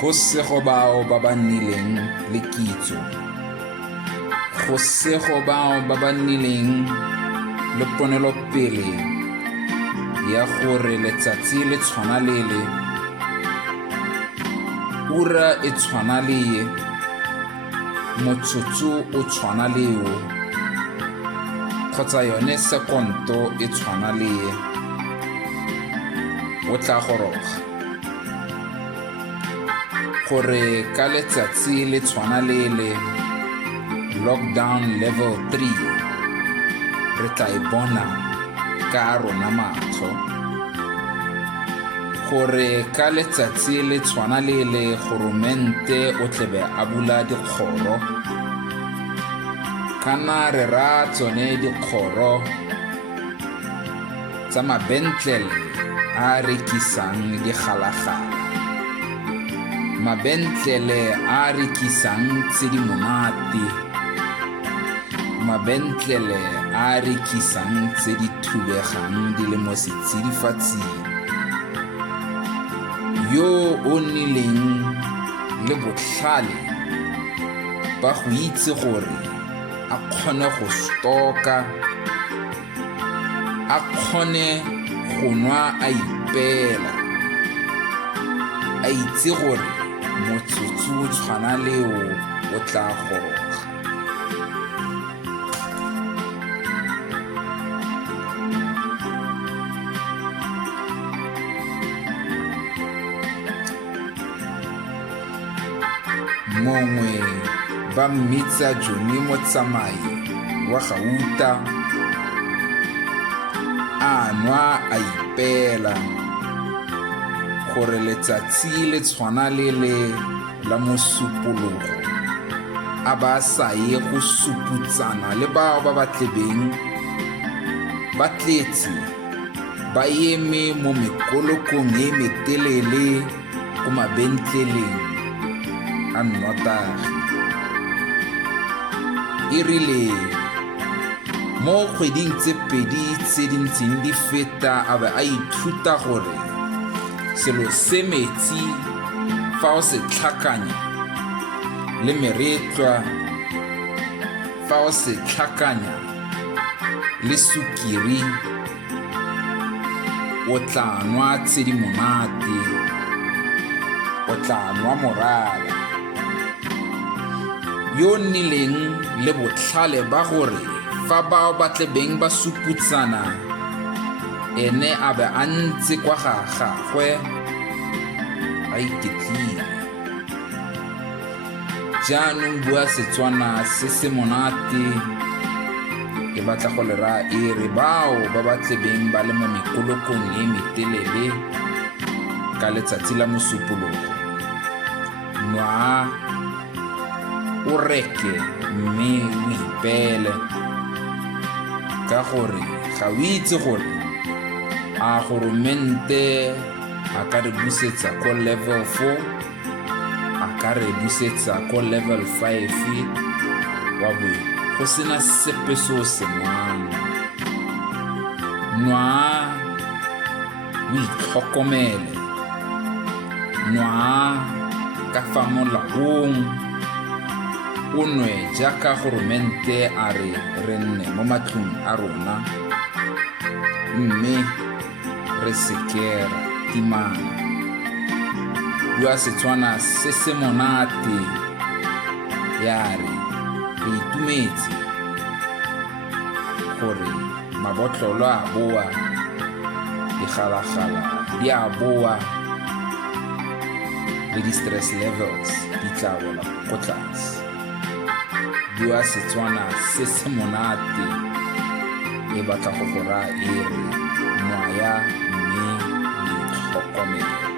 go sego bao ba ba nnileng le kitso, go sego bao ba ba nnileng le ponelopele ya gore letsatsi le tshwana le le, ura e tshwana le ye, motsotso o tshwana le yo, kgotsa yone sekonto e tshwana le ye, o tla goroga gore ka letsatsi le tshwana le le, lockdown level 3 re tla e bona ka rona matlho, gore ka letsatsi le tshwana le le goromente o tlebe a bula dikgoro, kana re ra tsone dikgoro tsa mabentlele a rekisang digalagala, mabentlele a rekisang tse di monate, mabentlele a rekisang tse di thubegang di le mo setsidifatsing. Yo o nnileng le botlhale ba go itse gore a kgone go stoka, a kgone go nwa a ipeela, a itse gore motsotso o tshwana leo o tla goroga. Mongwe ba mmitsa Johnny Motsamai wa Gauta, a nwa a ipeela gore letsatsi le tshwana le le la mosupologo a ba sa ye go suputsana le bao ba batlebeng ba tletse ba eme mo mekolokong e metelele ko mabentleleng a nnotagi. E rile mo kgweding tse pedi tse di ntseng di feta a be a ithuta gore selo se metsi fa o se tlhakanya le meretlwa, fa o se tlhakanya le sukiri, o tla nwa tse di monate, o tla nwa morala. Yo nnileng le botlhale ba gore fa bao ba tlebeng ba suputsana ene a be a ntse kwa ga gagwe a iketlile. Jaanong bua Setswana se se monate e batla go le raya e re bao ba ba tlebeng ba le mo mekolokong e metelele ka letsatsi la mosupologo, nwa o reke mme o ipeele, ka gore ga o itse gore a goromente a ka re busetsa ko level 4, a ka re busetsa ko level 5 wa bo go sena sepe se o se nwang. Nwa o itlhokomele, nwa ka fa molaong, o nwe jaaka goromente a re nne mo matlong a rona, mme re seke ra timana. Bua Setswana se se monate ya re re itumetse gore mabotlolo a boa, digalagala di a boa, le di-stress levels di tla bola ko tlase. Bua Setswana se se monate e batla go go raya e re nwaya mme o itlhokomele.